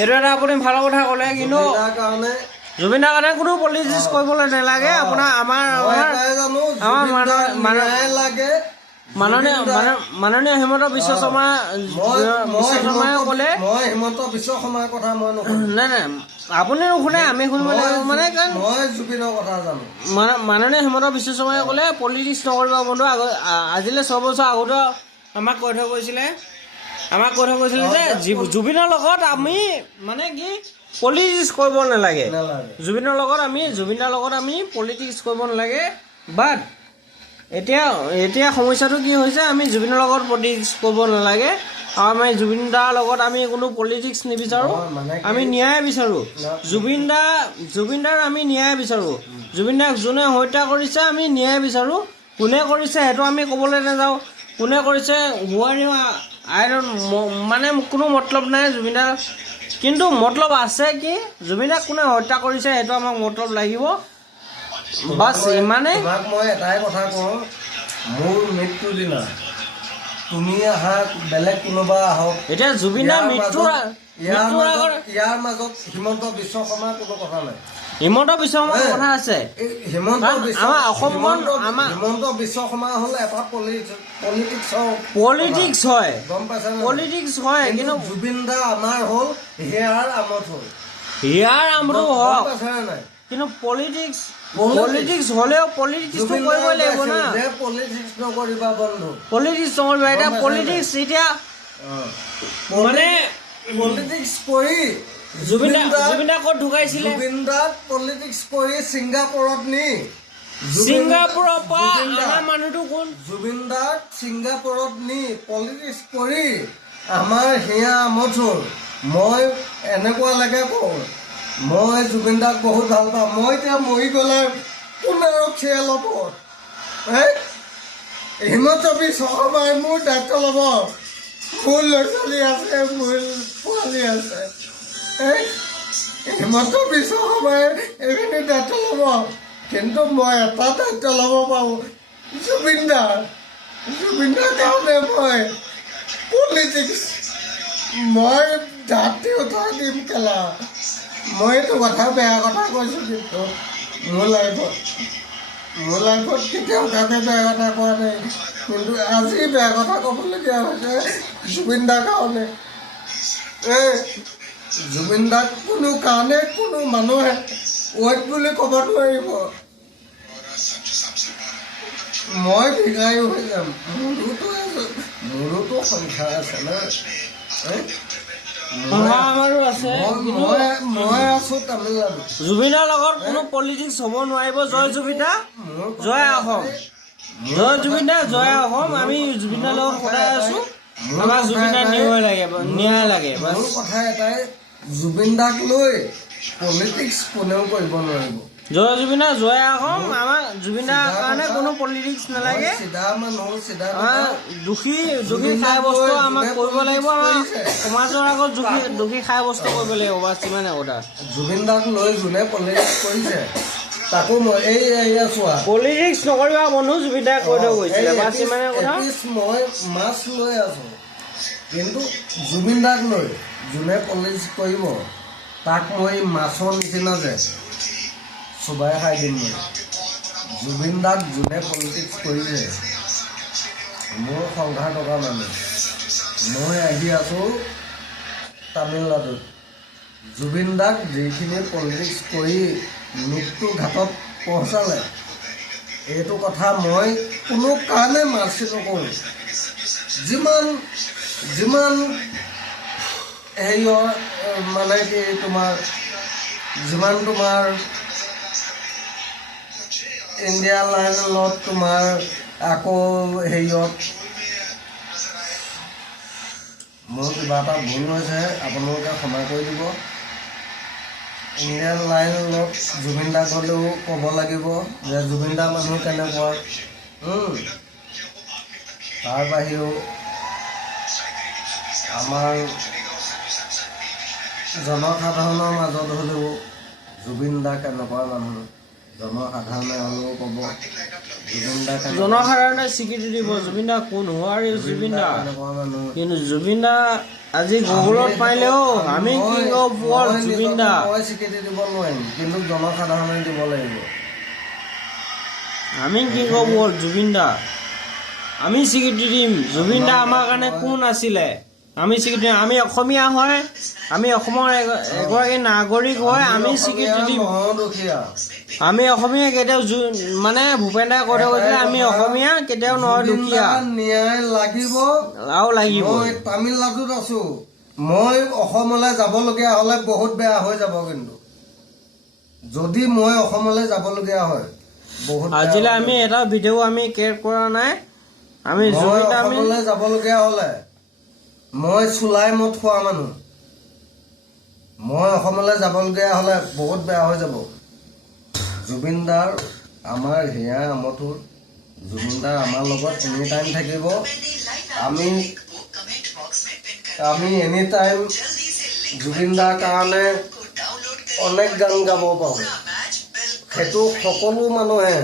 এইটো এটা আপুনি ভাল কথা ক'লে, কিন্তু জুবিনদাৰ কাৰণে কোনো পলিটিক্স কৰিবলৈ নালাগে। আপোনাৰ মাননীয় হিমন্ত বিশ্ব শৰ্মাই ক'লে, মই হিমন্ত বিশ্ব শৰ্মাৰ কথা মই নাই আপুনি নুশুনে, আমি শুনিব লাগিব। মানে মই জুবিনৰ কথা জানো। মাননীয় হিমন্ত বিশ্ব শৰ্মাই ক'লে পলিটিক্স নকৰিব বন্ধু। আজিলৈ 6 বছৰ আগতে আমাক কৈ থৈ গৈছিলে যে জুবিনৰ লগত আমি মানে কি পলিটিক্স কৰিব নালাগে। জুবিনদাৰ লগত আমি পলিটিক্স কৰিব নালাগে। বাট এতিয়া সমস্যাটো কি হৈছে, আমি জুবিনৰ লগত পলিটিক্স কৰিব নালাগে। আৰু আমি জুবিনদাৰ লগত আমি কোনো পলিটিক্স নিবিচাৰোঁ, আমি ন্যায় বিচাৰোঁ। জুবিনদাৰ আমি ন্যায় বিচাৰোঁ। জুবিনদাক যোনে হত্যা কৰিছে আমি ন্যায় বিচাৰোঁ। কোনে কৰিছে সেইটো আমি ক'বলৈ নাযাওঁ। কোনে কৰিছে মানে কোনো মতলব নাই জুবিনদাৰ, কিন্তু মতলব আছে কি জুবিনদাক কোনে হত্যা কৰিছে সেইটো আমাক মতলব লাগিব। বাছ ইমানে। মই এটাই কথা কওঁ, মোৰ মৃত্যুৰ দিনা তুমি আহা, বেলেগ কোনোবা আহক, এতিয়া জুবিনদাৰ ইয়াৰ মাজত হিমন্ত বিশ্ব শৰ্মাৰ কোনো কথা নাই। হিমন্ত বিশ্ব শৰ্মাৰ কথা আছে। হিমন্ত বিশ্ব শৰ্মা হ'ল এটা পলিটিক্স হয়, গম পাইছা? পলিটিক্স হয়, কিন্তু জুবিনদা আমাৰ হ'ল হিয়াৰ আমঠ হ'ল, হওক, কিন্তু পলিটিক্স হলেও পলিটিক্সটো কৰিবই লাগিব না। পলিটিক্স নকৰিবা বন্ধু, পলিটিক্স নকৰিবা। এতিয়া পলিটিক্স এতিয়া মানে পলিটিক্স কৰি জুবিনদা ক'ত ঢুকাইছিলে? জুবিনদাক পলিটিক্স কৰি ছিংগাপুৰৰ পৰা আমাৰ মানুহটো কোন? জুবিনদাক ছিংগাপুৰত নি পলিটিক্স কৰি আমাৰ হিয়া আমঠ হ'ল। মই এনেকুৱা লাগে কওঁ, মই জুবিনদাক বহুত ভাল পাওঁ। মই এতিয়া মৰি গ'লে কোন আৰু খেল ল'ব? হিমন্ত বিশ্ব শৰ্মাই মোৰ দায়িত্ব ল'ব। মোৰ ল'ৰা ছোৱালী আছে, মোৰ পোৱালি আছে। হিমন্ত বিশ্ব শৰ্মাই এইখিনি দায়িত্ব ল'ব, কিন্তু মই এটা দায়িত্ব ল'ব পাৰোঁ, জুবিনদাৰ কাৰণে মই পলিটিক্স মই জাতি উঠাই দিম কেলা। মই এইটো কথা বেয়া কথা কৈছোঁ, কিন্তু মোৰ লাইফত কেতিয়াও কামে বেয়া কথা কোৱা নাই, কিন্তু আজি বেয়া কথা ক'বলগীয়া হৈছে জুবিনদাৰ কাৰণে। জুবিনদাক কোনো কাৰণে কোনো মানুহে ৱেট বুলি ক'ব নোৱাৰিব। মই ভিকাৰী হৈ যাম, মোৰোতো সংখ্যা আছে ন। মই আছো তামিলনাডু। জুবিনৰ লগত কোনো পলিটিক্স হ'ব নোৱাৰিব। জয় জুবিনদা, জয় অসম। জয় জুবিনদা, জয় অসম। আমি জুবিনৰ লগত সদায় আছো। আমাক জুবিনদাৰ ন্যায় লাগে। মোৰ কথা এটাই, জুবিনদাক লৈ পলিটিক্স কোনেও কৰিব নোৱাৰিব। জয় জুবিনদা, জয় অসম। আমাক জুবিনদাৰ কাৰণে কোনো পলিটিক্স নালাগে। দোষী খাই বস্তু আমাক কৰিব লাগিব। আমাৰ সমাজৰ আগত দোষী খাই বস্তু কৰিব লাগিব। বাছ ইমানে কথা। জুবিনদাক লৈ যোনে পলিটিক্স কৰিছে তাকো মই এয়া চোৱা, পলিটিক্স নকৰিবা বন্ধু, জুবিনদাই কৈ থৈ গৈছিলে। বাছ ইমানে কথা। মই মাছ লৈ আছো, কিন্তু জুবিনদাক লৈ যোনে পলিটিক্স কৰিব তাক মই মাছৰ নিচিনা যে চুবাই খাই দিম। মই জুবিনদাক যোনে পলিটিক্স কৰিছে মোৰ সংসাৰ টকা মানুহ। মই আহি আছোঁ তামিলনাডুত। জুবিনদাক যিখিনি পলিটিক্স কৰি মৃত্যু ঘাটত পहुচালে, এইটো কথা মই কোনো কাৰণে মাৰ্চি নকৰোঁ। যিমান হেৰিয়ৰ মানে কি তোমাৰ ইণ্ডিয়া লাইনত তোমাৰ আকৌ হেৰিয়ত মোৰ কিবা এটা ভুল হৈছে, আপোনালোকে ক্ষমা কৰি দিব। ইণ্ডিয়ান লাইনত জুবিনদাক হ'লেও ক'ব লাগিব যে জুবিনদা মানুহ কেনেকুৱা। তাৰ বাহিৰেও আমাৰ জনসাধাৰণৰ মাজত হ'লেও জুবিনদা কেনেকুৱা মানুহ জনসাধাৰণে হ'লেও ক'ব। জনসাধাৰণে স্বীকৃতি দিব জুবিনদা কোন হোৱাৰ জুবিনদা, কিন্তু জুবিনদা আজি গুগলত পাৰিলেও আমি কিং অফ ৱৰ্ল্ড জুবিন দা। মই স্বীকৃতি দিব নোৱাৰিম, কিন্তু জনসাধাৰণে দিব লাগিব। আমি কিং অফ ৱৰ্ল্ড জুবিন দা। আমি স্বীকৃতি দিম। জুবিন দা আমাৰ কাৰণে কোন আছিলে, আমি স্বীকৃতি দিম। আমি অসমীয়া হয়, আমি অসমৰ এগৰাকী নাগৰিক হয়, আমি স্বীকৃতি দিম। দুখীয়া আমি অসমীয়া কেতিয়াও মানে ভূপেন দাই কৈ থৈ গৈছিলে আমি অসমীয়া কেতিয়াও নহয় দুখীয়া ন্যায় লাগিব আৰু লাগিব। মই তামিলনাডুত আছো, মই অসমলৈ যাবলগীয়া হ'লে বহুত বেয়া হৈ যাব। কিন্তু যদি মই অসমলৈ যাবলগীয়া হয় বহুত আজিলৈ আমি এটা ভিডিঅ' আমি ক্ৰিয়েট কৰা নাই। আমি মই অসমলৈ যাবলগীয়া হ'লে, মই চুলাই মদ খোৱা মানুহ, মই অসমলৈ যাবলগীয়া হ'লে বহুত বেয়া হৈ যাব। জুবিন দাৰ আমাৰ হিয়া আমঠুৰ, জুবিন দাৰ আমাৰ লগত এনি টাইম থাকিব। আমি এনি টাইম জুবিন দাৰ কাৰণে অনেক গান গাব পাৰোঁ। সেইটো সকলো মানুহে